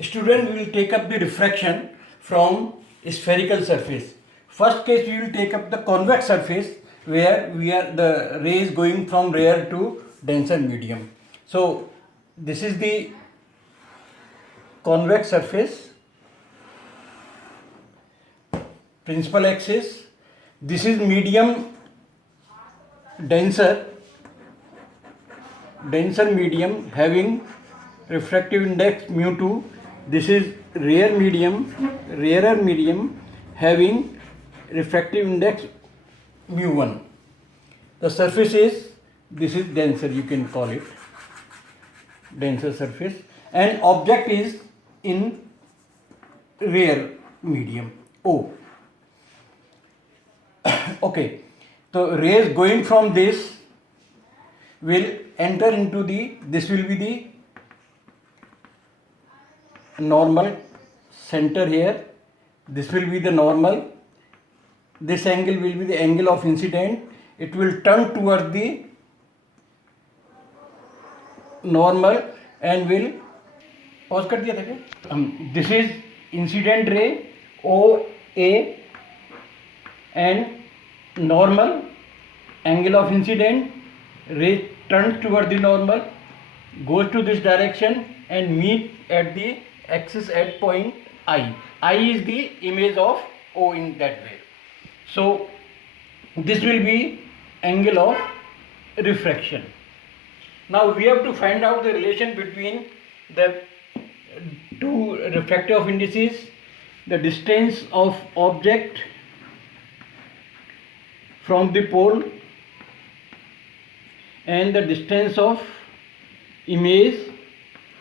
student will take up the refraction from spherical surface. First case we will take up the convex surface where the ray is going from rare to denser medium. So this is the convex surface, principal axis. This is medium, denser medium having refractive index mu2. This is rarer medium having refractive index mu1. The surface is, this is denser, you can call it denser surface, and object is in rare medium O. Okay, so rays going from this will enter into this will be the normal center here, this will be the normal, this angle will be the angle of incident, it will turn toward the normal and will pause कर दिया था क्या? This is incident ray OA and normal, angle of incident, ray turns toward the normal, goes to this direction and meet at the axis at point I. I is the image of O in that way. So this will be angle of refraction. Now we have to find out the relation between the two refractive indices, the distance of object from the pole and the distance of image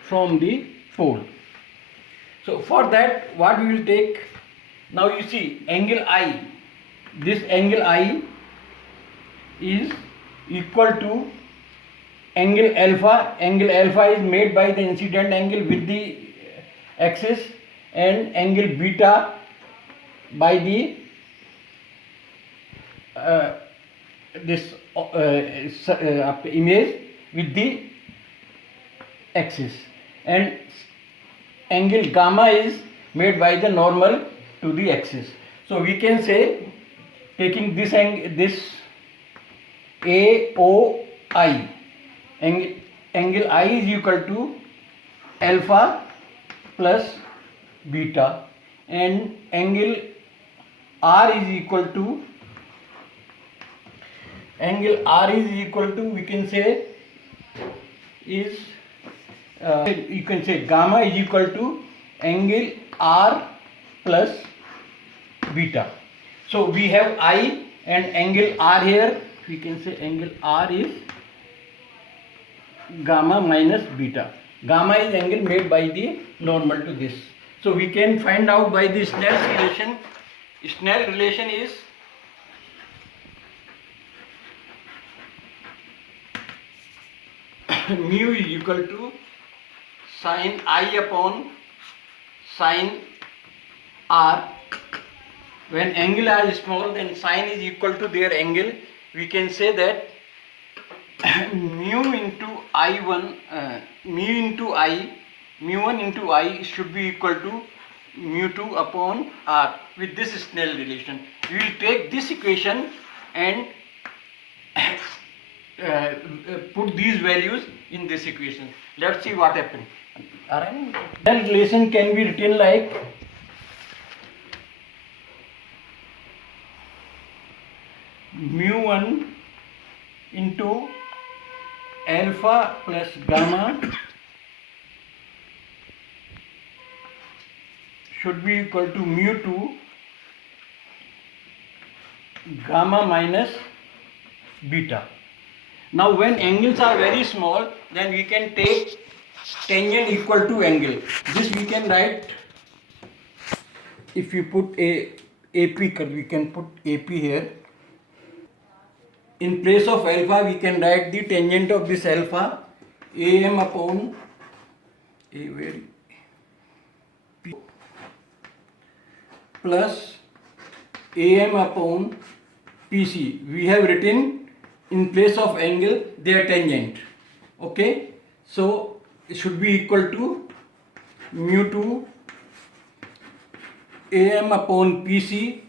from the pole. So for that, what we will take, now you see angle I, this angle I is equal to angle alpha. Angle alpha is made by the incident angle with the axis, and angle beta by the image with the axis, and angle gamma is made by the normal to the axis. So we can say, taking this angle, this AOI, angle I is equal to alpha plus beta, and angle R is equal to we can say is you can say gamma is equal to angle R plus beta. So we have I and angle R here, we can say angle R is gamma minus beta. Gamma is angle made by the normal to this. So we can find out by the Snell's relation. Snell's relation is mu is equal to sin I upon sin R. When angle R is small, then sin is equal to their angle. We can say that mu into mu1 into I should be equal to mu2 upon R with this Snell relation. We will take this equation and put these values in this equation. Let's see what happens. Snell relation can be written like mu1 into alpha plus gamma should be equal to mu2 gamma minus beta. Now when angles are very small, then we can take tangent equal to angle. This we can write, if you put AP, we can put AP here. In place of alpha, we can write the tangent of this alpha, AM upon P plus AM upon PC. We have written in place of angle their tangent. Okay, so it should be equal to mu 2 am upon pc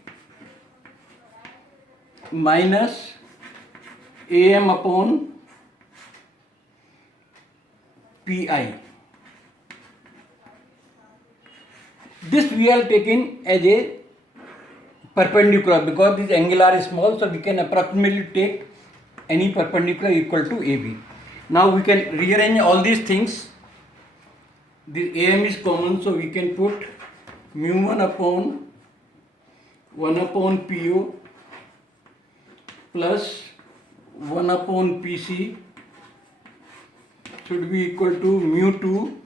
minus am upon pi. This we are taking as a perpendicular because this angle are small, so we can approximately take any perpendicular equal to AB. Now we can rearrange all these things. This AM is common, so we can put mu 1 upon PO plus 1 upon PC should be equal to mu 2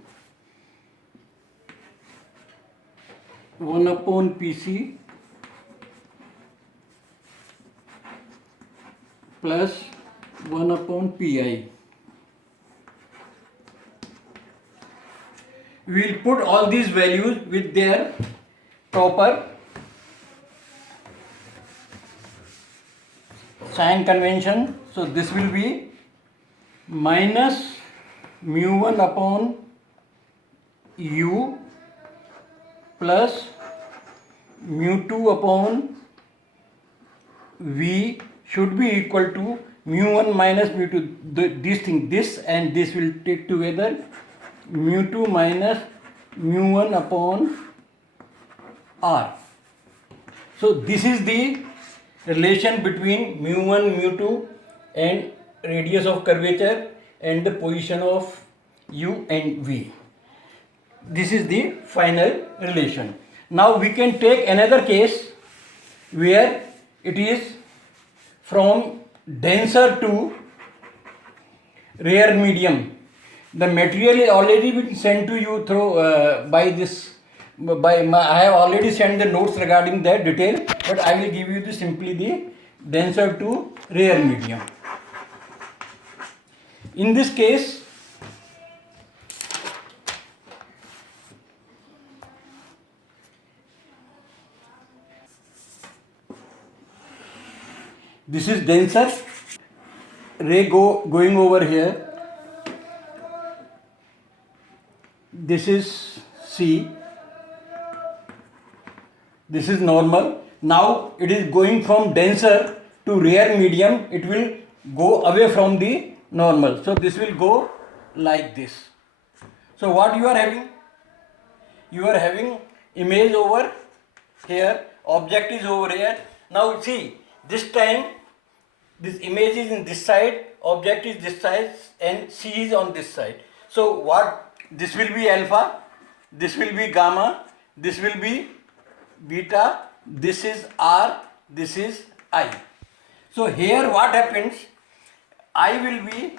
1 upon PC plus 1 upon PI. We will put all these values with their proper sign convention. So this will be minus mu 1 upon U plus mu 2 upon V should be equal to mu 1 minus mu 2. This thing, this and this will take together mu 2 minus mu 1 upon R. So this is the relation between mu 1, mu 2 and radius of curvature and the position of U and V. This is the final relation. Now we can take another case where it is from denser to rare medium. The material is already been sent to you through by this. I have already sent the notes regarding that detail, but I will give you simply the denser to rare medium. In this case, this is denser ray going over here. This is C. This is normal. Now it is going from denser to rare medium. It will go away from the normal. So this will go like this. So what you are having? You are having image over here. Object is over here. Now see, this time this image is in this side, object is this side, and C is on this side. So what? This will be alpha, this will be gamma, this will be beta, this is R, this is I. So here what happens? I will be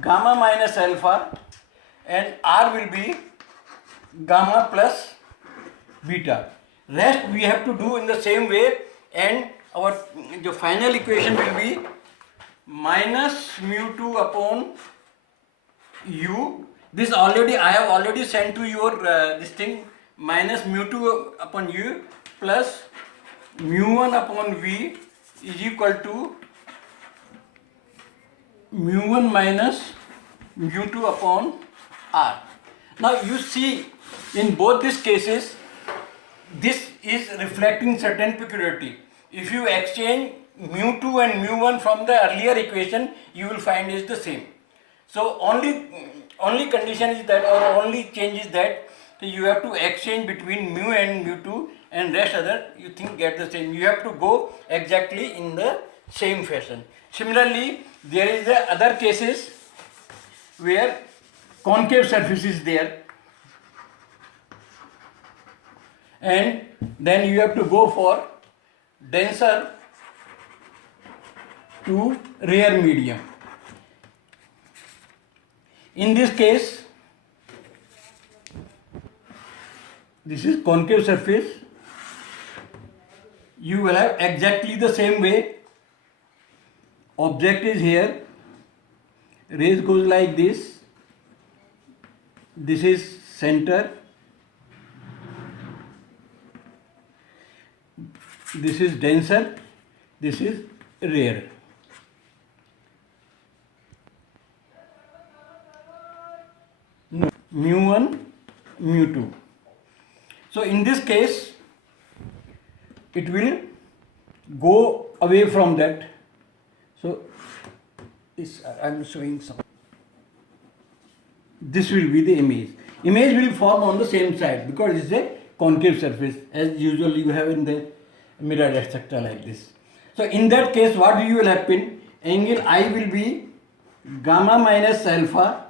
gamma minus alpha and R will be gamma plus beta. Rest we have to do in the same way, and our the final equation will be minus mu 2 upon U. This already I have already sent to your this thing, minus mu 2 upon U plus mu 1 upon V is equal to mu 1 minus mu 2 upon R. Now you see, in both these cases this is reflecting certain peculiarity. If you exchange mu 2 and mu 1 from the earlier equation, you will find is the same. So only condition is that, or only change is that you have to exchange between mu and mu 2, and rest other you think get the same. You have to go exactly in the same fashion. Similarly, there is the other cases where concave surface is there, and then you have to go for denser to rare medium. In this case, this is concave surface. You will have exactly the same way. Object is here, rays goes like this. This is center. This is denser. This is rare. Mu 1 mu2. So in this case, it will go away from that. So this I am showing some. This will be the image. Image will form on the same side because it's a concave surface, as usually you have in the mirror, etc. like this. So in that case, what will happen? Angle I will be gamma minus alpha,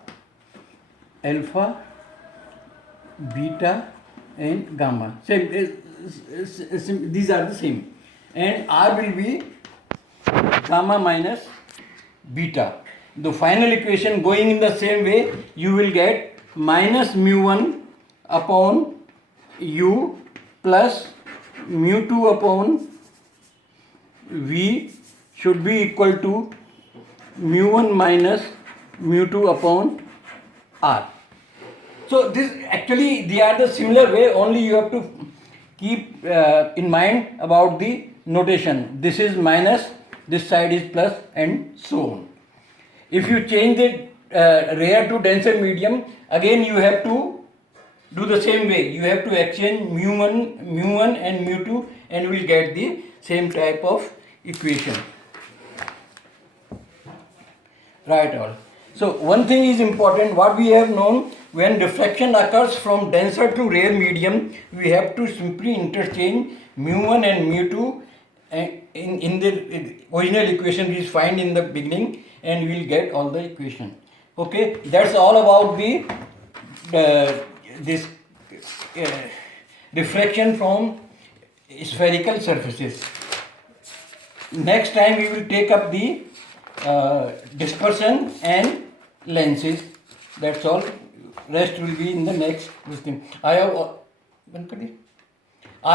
beta and gamma. Same, these are the same. And R will be gamma minus beta. The final equation going in the same way, you will get minus mu1 upon u plus mu2 upon v should be equal to mu1 minus mu2 upon r. So this actually they are the similar way, only you have to keep in mind about the notation. This is minus, this side is plus, and so on. If you change the rare to denser medium, again you have to do the same way. You have to exchange mu1 and mu2 and you will get the same type of equation. Right all. So one thing is important, what we have known, when reflection occurs from denser to rare medium, we have to simply interchange mu1 and mu2 in the original equation we find in the beginning, and we will get all the equation. Okay, that's all about the this reflection from spherical surfaces. Next time we will take up the dispersion and lenses. That's all. Rest will be in the next thing. I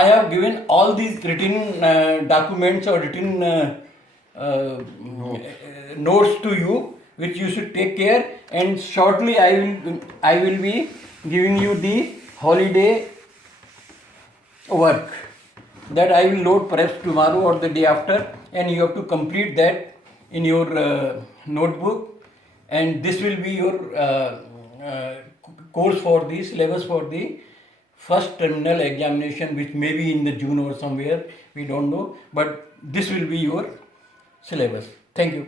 have given all these written documents or written notes to you, which you should take care. And shortly I will be giving you the holiday work that I will load perhaps tomorrow or the day after, and you have to complete that in your notebook, and this will be your course for the syllabus for the first terminal examination, which may be in the June or somewhere, we don't know, but this will be your syllabus. Thank you.